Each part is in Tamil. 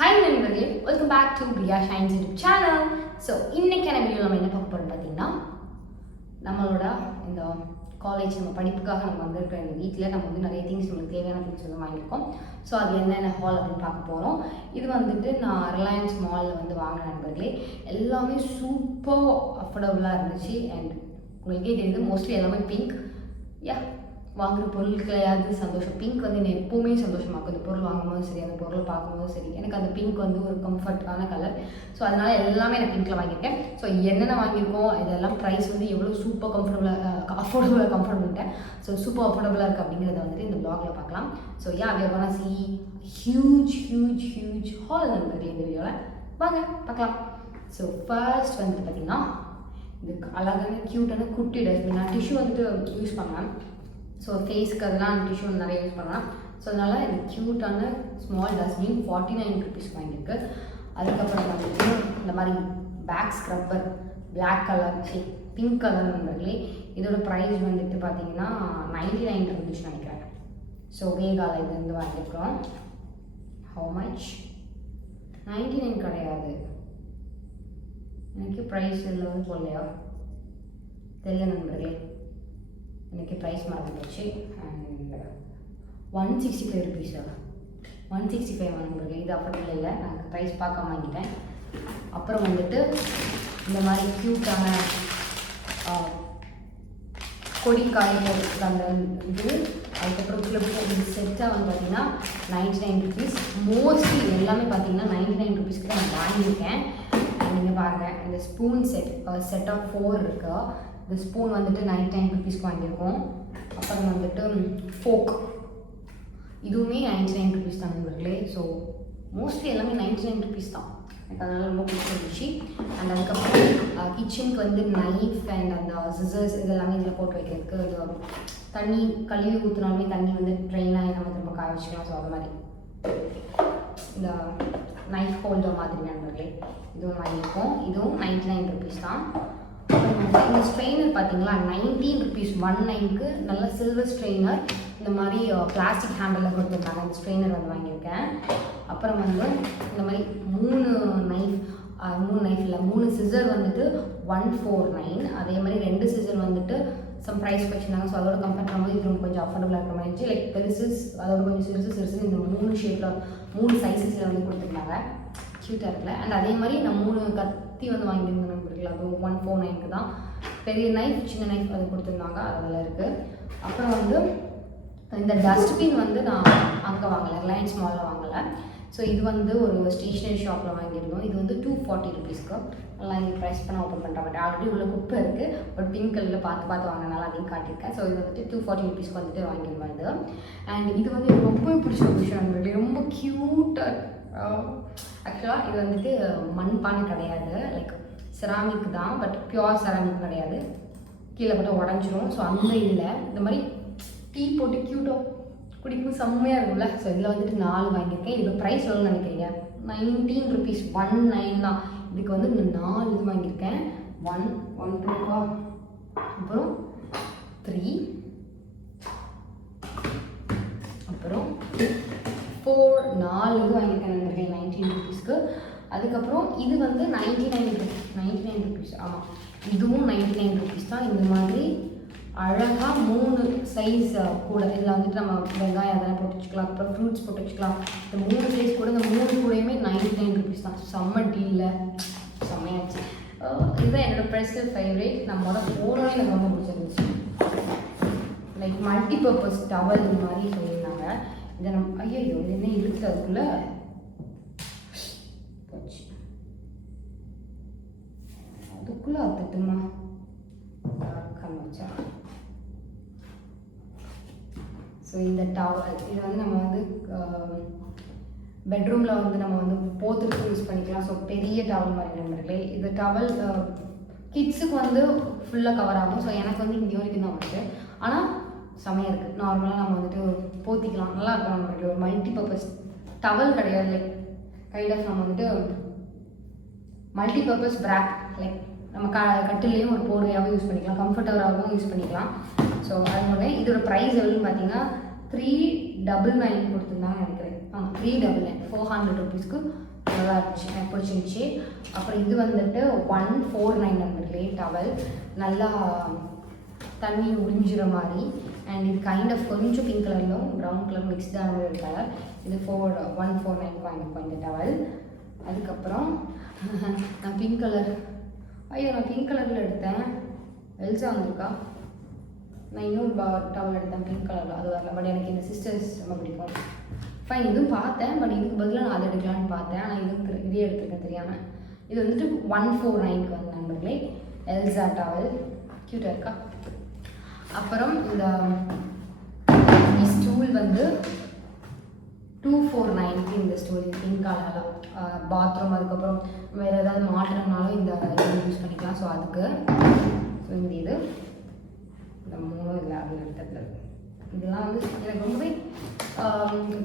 Hi நண்பர்களே, welcome back to Priya Shines YouTube channel. So இன்றைக்கான வீடியோ நம்ம என்ன பார்க்க போகிறோம் பார்த்தீங்கன்னா, நம்மளோட இந்த காலேஜ் நம்ம படிப்புக்காக நம்ம வந்திருக்கிற இந்த வீட்டில் நம்ம வந்து நிறைய திங்ஸ் நம்மளுக்கு தேவையான திங்ஸ் வந்து வாங்கியிருக்கோம். ஸோ அது என்னென்ன ஹால் அப்படின்னு பார்க்க போகிறோம். இது வந்துட்டு நான் ரிலையன்ஸ் மாலில் வந்து வாங்கின நண்பர்களே. எல்லாமே சூப்பர் அஃபோர்டபுளாக இருந்துச்சு. அண்ட் உங்களுக்கே தெரியுது, மோஸ்ட்லி எல்லாமே பிங்க். வாங்குகிற பொருட்களையாவது சந்தோஷம். பிங்க் வந்து என்னை எப்போவுமே சந்தோஷமாக்கும். அந்த பொருள் வாங்கும்போதும் சரி, அந்த பொருளை பார்க்கும்போதும் சரி, எனக்கு அந்த பிங்க் வந்து ஒரு கம்ஃபர்ட்டான கலர். ஸோ அதனால் எல்லாமே நான் பிங்க்கில் வாங்கியிருக்கேன். ஸோ என்னென்ன வாங்கியிருக்கோம், இதெல்லாம் ப்ரைஸ் வந்து எவ்வளோ சூப்பர் கம்ஃபர்டபுளாக ஸோ சூப்பர் அஃபோர்டபுளாக இருக்குது அப்படிங்கிறத வந்துட்டு இந்த ப்ளாகில் பார்க்கலாம். So we are gonna see huge hall number இந்த வீடியோவில். வாங்க பார்க்கலாம். ஸோ ஃபர்ஸ்ட் வந்துட்டு பார்த்திங்கன்னா, இது அழகான க்யூட்டான குட்டி டஸ்ட்பின். நான் டிஷ்யூ வந்துட்டு யூஸ் பண்ணேன். ஸோ ஃபேஸ்க்கு அதெல்லாம் டிஷ்யூ நிறைய யூஸ் பண்ணலாம். ஸோ அதனால் இந்த க்யூட்டான ஸ்மால் டஸ்ட்பின் 49 rupees வாங்கியிருக்கு. அதுக்கப்புறம் வந்துட்டு இந்த மாதிரி back scrubber black colour pink colour நண்பர்களே. இதோட ப்ரைஸ் வந்துட்டு பார்த்தீங்கன்னா 99 rupees நினைக்கிறேன். ஸோ வேகாவில் இது வந்து வாங்கியிருக்கோம். How much? 99 கிடையாது, எனக்கு ப்ரைஸ் இதில் வந்து போடலையா தெரியல நண்பர்களே, எனக்கு ப்ரைஸ் மறந்து போச்சு. அண்ட் 165 rupees 165 நண்பர்களே. இது அஃபோர்டபுள் இல்லை, நான் ப்ரைஸ் பார்க்காம வாங்கிட்டேன். அப்புறம் வந்துட்டு இந்த மாதிரி க்யூட்டான கொடி காய போட்டு அந்த இது, அதுக்கப்புறம் கிளிப்பு இது செட்டாக வந்து பார்த்திங்கன்னா 99 rupees. மோஸ்ட்லி எல்லாமே பார்த்திங்கன்னா 99 rupees தான் நான் வாங்கியிருக்கேன். நீங்கள் பாருங்கள், இந்த ஸ்பூன் செட் ஆஃப் 4 இருக்கு. இந்த ஸ்பூன் வந்துட்டு 99 rupees வாங்கியிருக்கோம். அப்புறம் வந்துட்டு ஃபோக், இதுவுமே 99 rupees தான் நண்பர்களே. ஸோ மோஸ்ட்லி எல்லாமே 99 rupees தான். எனக்கு அதனால் ரொம்ப பிடிச்சிருந்துச்சு. அண்ட் அதுக்கப்புறம் கிச்சனுக்கு வந்து நைஃப் அண்ட் அந்த சிசர்ஸ் இதெல்லாமே இதில் போட்டு வைக்கிறதுக்கு, இது தண்ணி கழுவி ஊற்றினாலுமே தண்ணி வந்து ட்ரெயினாக நம்ம திரும்ப காய வச்சுக்கலாம். ஸோ அது மாதிரி இந்த நைஃப் ஹோல்டர் மாதிரி நண்பர்களே இதுவும் வாங்கியிருக்கோம். இதுவும் 99 rupees தான். இந்த ஸ்ட்ரெயினர் பார்த்தீங்களா, 19 rupees 19க்கு நல்ல சில்வர் ஸ்ட்ரெயினர் இந்த மாதிரி பிளாஸ்டிக் ஹேண்டில் கொடுத்துருந்தாங்க. இந்த ஸ்ட்ரெயினர் வந்து வாங்கியிருக்கேன். அப்புறம் வந்து இந்த மாதிரி 3 சிசர் வந்துட்டு 149. அதே மாதிரி 2 சிசர் வந்துட்டு சம் ப்ரைஸ் வச்சுருந்தாங்க. ஸோ அதோட கம்பேர் பண்ணும்போது இது ரொம்ப கொஞ்சம் அஃபோர்டபுளாக இருக்கிற மாதிரி இருந்துச்சு. லைக் பெருசு அதோட கொஞ்சம் சிறுசு இந்த 3 ஷேப்பில் 3 சைஸஸில் வந்து கொடுத்துருந்தாங்க. க்யூட்டாக இருக்குல்ல. அண்ட் அதே மாதிரி நான் 3 கத்தி வந்து வாங்கியிருந்தேன் நண்பர்கள். அது 149க்கு தான். பெரிய நைஃப் சின்ன நைஃப் அது கொடுத்துருந்தாங்க, அதெல்லாம் இருக்குது. அப்புறம் வந்து இந்த டஸ்ட்பின் வந்து நான் அங்கே வாங்கலை, ரிலையன்ஸ் மாலில் வாங்கலை. ஸோ இது வந்து ஒரு ஸ்டேஷ்னரி ஷாப்பில் வாங்கியிருந்தோம். இது வந்து 240 rupeesக்கு. நல்லா இங்கே ப்ரைஸ் பண்ண ஓப்பன் பண்ணுறேன். பட் ஆல்ரெடி உள்ள குப்பை இருக்குது. பட் பிங்க் கலரில் பார்த்து வாங்கினால அதையும் காட்டியிருக்கேன். ஸோ இது வந்துட்டு 240 rupeesக்கு வந்துட்டு வாங்கிடுவேன் இது. அண்ட் இது வந்து எனக்கு ரொம்ப பிடிச்ச ஒரு விஷயம் நண்பர்களே, ரொம்ப க்யூட்டாக. ஆக்சுவலாக இது வந்துட்டு மண்பானை கிடையாது, லைக் செராமிக் தான். பட் பியோர் செராமிக் கிடையாது, கீழே போட்டு உடஞ்சிரும். ஸோ அந்த இதில் இந்த மாதிரி டீ போட்டு க்யூட்டாக குடிக்கும் செம்மையாக இருக்கும்ல. ஸோ இதில் வந்துட்டு 4 வாங்கியிருக்கேன். இதுக்கு ப்ரைஸ் எவ்வளோன்னு நினைக்கிறீங்க? 19 rupees 19 தான். இதுக்கு வந்து 4 இது வாங்கியிருக்கேன். 1 2 அப்புறம் 3 அப்புறம் 4 4 இது வாங்கியிருக்கேன் நண்பர்களே 19 rupeesக்கு. அதுக்கப்புறம் இது வந்து 99 rupees. ஆமாம், இதுவும் 99 rupees தான். இந்த மாதிரி அழகாக 3 சைஸ் கூட இதில் வந்துட்டு நம்ம வெங்காயம் அதெல்லாம் போட்டு வச்சுக்கலாம். அப்புறம் ஃப்ரூட்ஸ் போட்டு வச்சுக்கலாம். இந்த 3 சைஸ் கூட, இந்த 3 கூடையுமே 99 rupees தான். செம்ம டீலில் செம்மையாச்சு. இதுதான் என்னோடய பர்சனல் ஃபேவரேட். நம்ம போனோடனே எனக்கு ரொம்ப பிடிச்சிருந்துச்சு. லைக் மல்டி பர்பஸ் டவல் இந்த மாதிரி சொல்லியிருந்தாங்க. இதை நம்ம ஐயோ இது என்ன இருக்குது அதுக்குள்ளே போச்சு, அதுக்குள்ளே அத்துட்டுமா வச்சா. ஸோ இந்த டவல் இது வந்து நம்ம வந்து பெட்ரூமில் வந்து நம்ம வந்து போத்துறதுக்கு யூஸ் பண்ணிக்கலாம். ஸோ பெரிய டவல் மாதிரி நண்பர்களே. இது டவல் கிட்ஸுக்கு வந்து ஃபுல்லாக கவர் ஆகும். ஸோ எனக்கு வந்து இங்கே வரைக்கும் தான் வந்துட்டு, ஆனால் செமையாக இருக்குது. நார்மலாக நம்ம வந்துட்டு போத்திக்கலாம், நல்லா இருக்கும் நண்பர்களே. ஒரு மல்டி பர்பஸ் டவல் கிடையாது, லைக் கைண்ட் ஆஃப் நம்ம வந்துட்டு மல்டி பர்பஸ் பேக், லைக் நம்ம கட்டிலையும் ஒரு போர்வையாகவும் யூஸ் பண்ணிக்கலாம், கம்ஃபர்டபுளாகவும் யூஸ் பண்ணிக்கலாம். ஸோ அதனால இதோட ப்ரைஸ் எவ்வளோன்னு பார்த்தீங்கன்னா 399 கொடுத்துருந்தாங்க நினைக்கிறேன். ஆமாம் 399 400 ருபீஸ்க்கு நல்லா இருந்துச்சு, எனக்கு பிடிச்சிருந்துச்சி. அப்புறம் இது வந்துட்டு 149 நம்பர்லே டவல், நல்லா தண்ணி உறிஞ்சிற மாதிரி. அண்ட் இது கைண்ட் ஆஃப் கொஞ்சம் பிங்க் கலர்லும் ப்ரௌன் கலர் மிக்ஸ்டான ஒரு கலர். இது 149 வாங்கியிருக்கோம் இந்த டவல். அதுக்கப்புறம் நான் பிங்க் கலர், ஐயோ நான் பிங்க் கலரில் எடுத்தேன், எல்சா வந்திருக்கா. நான் இன்னொரு டவல் எடுத்தேன் பிங்க் கலரில், அது வரல. பட் எனக்கு இந்த சிஸ்டர்ஸ் ரொம்ப பிடிக்கும். ஃபைன், இதுவும் பார்த்தேன். பட் இதுக்கு பதிலாக நான் அதை எடுக்கலான்னு பார்த்தேன். ஆனால் இதே எடுத்துருக்கேன் தெரியாமல். இது வந்துட்டு 149க்கு வந்து நண்பர்களே எல்சா டவல், க்யூட்டாக இருக்கா. அப்புறம் இந்த ஸ்டூல் வந்து 249க்கு இந்த ஸ்டூல் பிங்க் கலரில் பாத்ரூம், அதுக்கப்புறம் வேறு ஏதாவது மாற்றணும்னாலும் இந்த இது யூஸ் பண்ணிக்கலாம். ஸோ அதுக்கு ஸோ இந்த இந்த 3 இல்லை அதில் எடுத்தது. இதெல்லாம் வந்து எனக்கு ரொம்பவே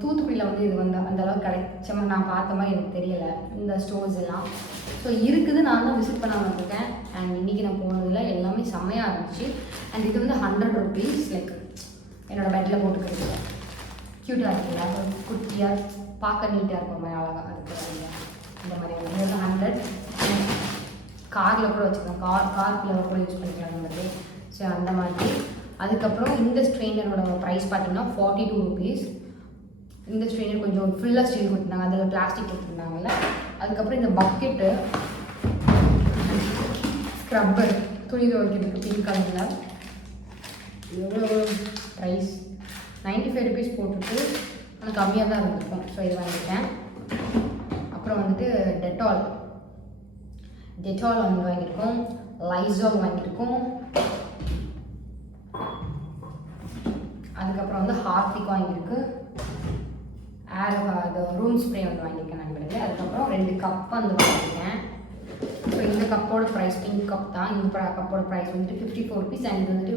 தூத்துக்குடியில் வந்து இது வந்து அந்தளவுக்கு கிடைச்ச மாதிரி நான் பார்த்த மாதிரி எனக்கு தெரியலை இந்த ஸ்டோர்ஸ் எல்லாம். ஸோ இருக்குது, நான் தான் விசிட் பண்ண வந்திருக்கேன். அண்ட் இன்றைக்கி நான் போனதில் எல்லாமே செம்மையாக இருந்துச்சு. அண்ட் இது வந்து 100 ருபீஸ், லைக் என்னோடய பெட்டில் போட்டுக்கிறது. க்யூட்டாக இருக்குல்ல, குட்டியாக பார்க்க நீட்டாக இருக்கும், மாதிரி அழகாக அதுக்கு இந்த மாதிரி வந்து 100. காரில் கூட வச்சுக்கலாம், காருக்குள்ள கூட யூஸ் பண்ணிக்கலாம் இந்த மாதிரி. ஸோ அந்த மாதிரி. அதுக்கப்புறம் இந்த ஸ்ட்ரெயினரோட ப்ரைஸ் பார்த்தீங்கன்னா 42 ருபீஸ். இந்த ஸ்ட்ரெயினர் கொஞ்சம் ஃபுல்லாக ஸ்டீல் கொடுத்துருந்தாங்க, அதில் பிளாஸ்டிக் கொடுத்துருந்தாங்கல்ல. அதுக்கப்புறம் இந்த பக்கெட்டு ஸ்க்ரப்பர் துணி துவைக்கிறதுக்கு பிங்க் கலரில் எவ்வளோ ப்ரைஸ் 95 ருபீஸ் போட்டுட்டு, ஆனால் கம்மியாக தான் இருந்திருக்கும். ஸோ இது வாங்கிட்டேன். அப்புறம் வந்துட்டு டெட்டால் வந்து வாங்கியிருக்கோம், லைசால் வாங்கியிருக்கோம். அதுக்கப்புறம் வந்து ஹார்பிக் வாங்கியிருக்கு, அது ரூம் ஸ்ப்ரே வந்து வாங்கியிருக்கேன் நண்பர்களே. அதுக்கப்புறம் 2 கப் வந்து வாங்கியிருக்கேன். ஸோ இந்த கப்போட ப்ரைஸ் பிங்க் கப் தான். இந்த கப்போட ப்ரைஸ் வந்துட்டு 54 ருபீஸ். அண்ட் இது வந்துட்டு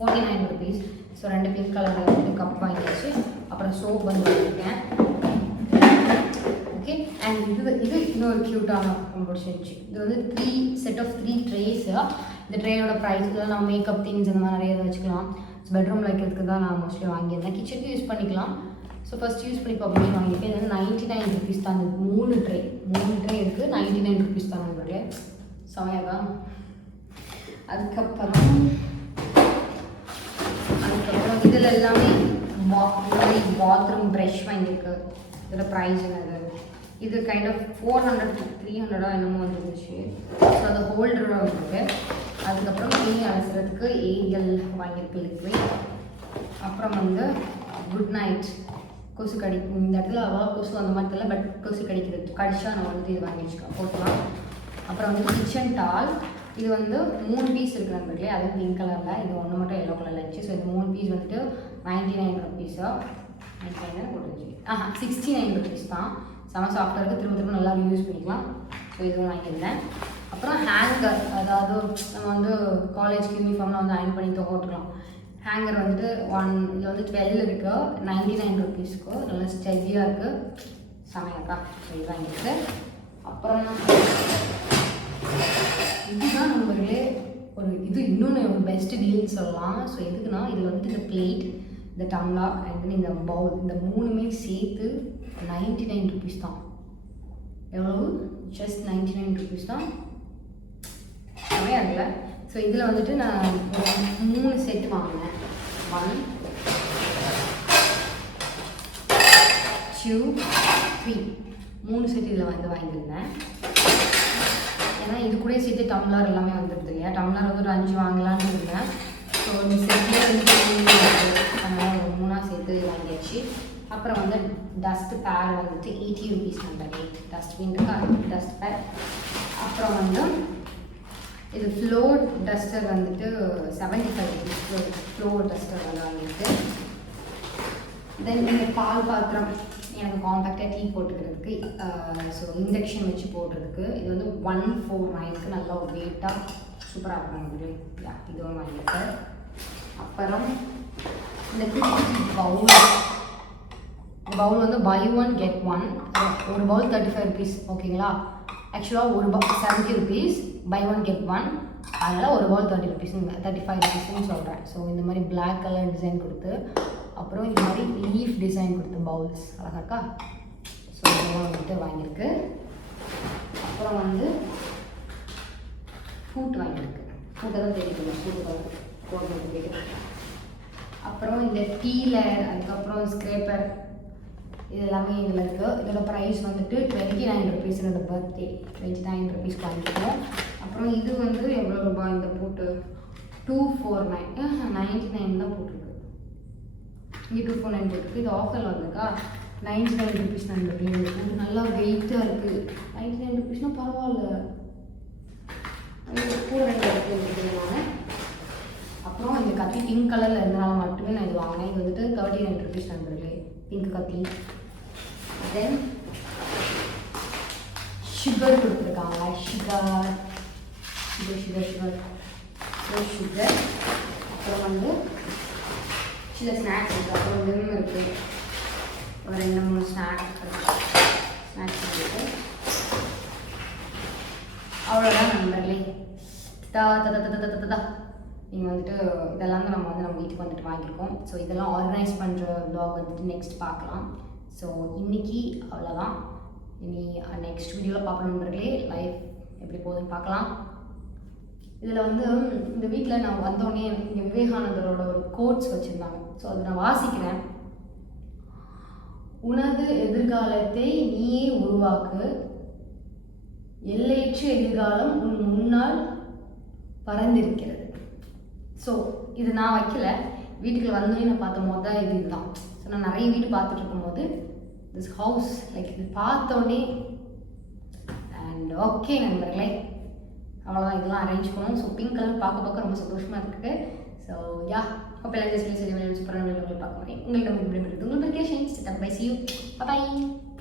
49 ருபீஸ். ஸோ 2 பிங்க் கலரில் வந்து கப் வாங்கிடுச்சு. அப்புறம் சோப் வந்து வாங்கியிருக்கேன். ஓகே. அண்ட் இது இன்னொரு க்யூட்டான ரொம்ப பிடிச்சிருந்துச்சு. இது வந்து 3 செட் ஆஃப் 3 ட்ரேஸு. இந்த ட்ரேயோட ப்ரைஸ் இதெல்லாம் நம்ம மேக்கப் திங்ஸ் இந்த மாதிரி நிறைய வச்சுக்கலாம். ஸோ பெட்ரூமில் வைக்கிறதுக்கு தான் நான் மோஸ்ட்லி வாங்கியிருந்தேன். கிச்சனுக்கு யூஸ் பண்ணிக்கலாம். ஸோ ஃபஸ்ட் யூஸ் பண்ணி பார்ப்போம் வாங்கியிருக்கேன். இது வந்து 99 ருபீஸ் தான். அந்த 3 ட்ரே இருக்குது, 99 ருபீஸ் தான் உங்களுக்கு. செமையாக. அதுக்கப்புறம் இதில் எல்லாமே பாத்ரூம் ப்ரஷ் வாங்கியிருக்கு. இதோட ப்ரைஸ் என்னது, இது கைண்ட் ஆஃப் 400 300 என்னமோ வந்துருந்துச்சு. ஸோ அது ஹோல்டரோட வந்துருக்கு. அதுக்கப்புறம் துணி அலசுறதுக்கு ஏங்கல் வாங்கியிருக்கு லிக்விட். அப்புறம் வந்து குட் நைட் கொசு கடிக்கும். இந்த இடத்துல அவ்வளோ கொசு அந்த மாதிரி தெரியல, பட் கொசு கடிச்சா நம்ம வந்துட்டு இது வாங்கி வச்சுக்கலாம், போட்டுக்கலாம். அப்புறம் வந்து கிச்சன் டால், இது வந்து 3 பீஸ் இருக்குது நண்பர்களே. அது பிங்க் கலரில், இது ஒன்று மட்டும் எல்லோ கலரில் இருந்துச்சு. ஸோ இது 3 பீஸ் வந்துட்டு 99 ருபீஸா 99 போட்டுருச்சு. 69 ருபீஸ் தான். செம சாஃப்டாக இருக்குது, திரும்ப நல்லா யூஸ் பண்ணிக்கலாம். ஸோ இது வாங்கியிருந்தேன். அப்புறம் ஹேங்கர், அதாவது நம்ம வந்து காலேஜ்க்கு யூனிஃபார்ம்லாம் வந்து அயன் பண்ணி போட்டுக்கலாம். ஹேங்கர் வந்துட்டு இதில் வந்து 12 இருக்குது, 99 ருபீஸ்க்கு. நல்லா ஸ்டெடியாக இருக்குது, செமையாக்கா. ஸோ இது வாங்கியிருக்கு. அப்புறம் இதுதான் நம்மளே இது இன்னொன்று ஒரு பெஸ்ட்டு டீல்னு சொல்லலாம். ஸோ எதுக்குன்னா, இதில் வந்துட்டு இந்த பிளேட், இந்த டம்ளர் அண்ட் இந்த பவுல், இந்த 3மே சேர்த்து 99 ருபீஸ் தான். எவ்வளவு? ஜஸ்ட் 99 ருபீஸ் தான். செமையாக இருக்குல்ல. ஸோ இதில் வந்துட்டு நான் 3 செட்டு வாங்கினேன். 1 2 3 3 செட்டு இதில் வந்து வாங்கியிருந்தேன். ஏன்னா இது கூட சேர்த்து டம்ளர் எல்லாமே வந்துடுது இல்லையா. டம்ளர் வந்து ஒரு 5 வாங்கலான்னு இருந்தேன். ஸோ இந்த செட்டில் அதனால் ஒரு 3ஆக சேர்த்து வாங்கியாச்சு. அப்புறம் வந்து டஸ்ட் பேட் வந்துட்டு 80 ருபீஸ் நம்பர். டஸ்ட்பின் இருக்கா, டஸ்ட் பேட். அப்புறம் வந்து இது ஃப்ளோர் டஸ்டர் வந்துட்டு 75 ருபீஸ். ஃப்ளோர் டஸ்டர் வந்து வாங்கிட்டு, தென் இந்த பால் பாத்திரம் எனக்கு காம்பேக்டாக டீ போட்டுக்கிறதுக்கு, ஸோ இண்டக்ஷன் வச்சு போடுறதுக்கு. இது வந்து 149க்கு நல்லா ஒரு வெயிட்டாக சூப்பராக இருக்கும். இது ஒன்று வாங்கியிருக்கேன். அப்புறம் இந்த பவுல், இந்த பவுல் வந்து buy 1 get 1. ஒரு பவுல் 35 ருபீஸ். ஓகேங்களா. ஆக்சுவலாக ஒரு பவுல் 70 ருபீஸ், buy 1 get 1. அதனால் ஒரு பவுல் 35 ருபீஸ்னு சொல்கிறேன். ஸோ இந்த மாதிரி பிளாக் கலர் டிசைன் கொடுத்து அப்புறம் இந்த மாதிரி லீஃப் டிசைன் கொடுத்த பவுல்ஸ் அழகா இருக்கா. ஸோ இதெல்லாம் வந்துட்டு வாங்கியிருக்கு. அப்புறம் வந்து ஃபூட் வாங்கியிருக்கு. ஃபூட்டை தான் தெரியும், ஃபூட்டு போட்டு போயிட்டு. அப்புறம் இந்த டீலர், அதுக்கப்புறம் ஸ்க்ரேப்பர், இது எல்லாமே இதில் இருக்குது. இதோட ப்ரைஸ் வந்துட்டு 29 rupees. என்னோட பர்த்டே 29 rupees வாங்கிக்கிறோம். அப்புறம் இது வந்து எவ்வளோ ரூபாய் இந்த போட்டு 249 99 தான் போட்டிருக்கு. இங்கே 249 போட்டிருக்கு. இது ஆஃபரில் வந்திருக்கா 99 rupees. நான் இந்த போட்டு நல்லா வெயிட்டாக இருக்குது. 99 rupeesனால் பரவாயில்ல, கூட 2 இருக்குது நான். அப்புறம் இந்த கத்தி பிங்க் கலரில் இருந்தனால மட்டுமே நான் இது வாங்கினேன். இது வந்துட்டு 39 rupees நண்பர்களே, பிங்க் கத்தி. தென் சுகர் கொடுத்துருக்காங்க. சுகர். அப்புறம் வந்து சில ஸ்நாக்ஸ் இருக்குது. அப்புறம் விம் இருக்குது. ஒரு 2-3 ஸ்நாக்ஸ் இருக்குது. அவ்வளோதான் நண்பர்களே. நீங்கள் வந்துட்டு இதெல்லாம் தான் நம்ம வீட்டுக்கு வந்துட்டு வாங்கியிருக்கோம். ஸோ இதெல்லாம் ஆர்கனைஸ் பண்ணுற வ்ளாக் வந்துட்டு நெக்ஸ்ட் பார்க்கலாம். ஸோ இன்றைக்கி அவ்வளோதான். இனி நெக்ஸ்ட் வீடியோவில் பார்க்கணும் நண்பர்களே. லைஃப் எப்படி போகுதுன்னு பார்க்கலாம். இதில் வந்து இந்த வீட்டில் நான் வந்தோடனே இங்கே விவேகானந்தரோட ஒரு கோட்ஸ் வச்சுருந்தாங்க. ஸோ அதை நான் வாசிக்கிறேன். உனது எதிர்காலத்தை நீயே உருவாக்கு, எல்லையற்ற எதிர்காலம் உன் முன்னால் பறந்திருக்கிறது. ஸோ இது நான் வைக்கல, வீட்டுக்குள்ள வந்தோடனே நான் பார்த்த போது தான் இதுதான். ஸோ நான் நிறைய வீடு பார்த்துட்டு இருக்கும்போது திஸ் ஹவுஸ் லைக் இது பார்த்தோடனே அண்ட் ஓகே நண்பர்களே, அவ்வளோதான். இதெல்லாம் அரேஞ்ச் பண்ணணும். ஸோ பிங்க் கலர் பார்க்க ரொம்ப சந்தோஷமாக இருக்குது. ஸோ யா, ஹோப் எல்லாம் ஜஸ்ட் சரி சூப்பரான வீடியோ பார்க்க முடியும். உங்களிடம் உங்களுக்கு பை சி யூ. பாய்.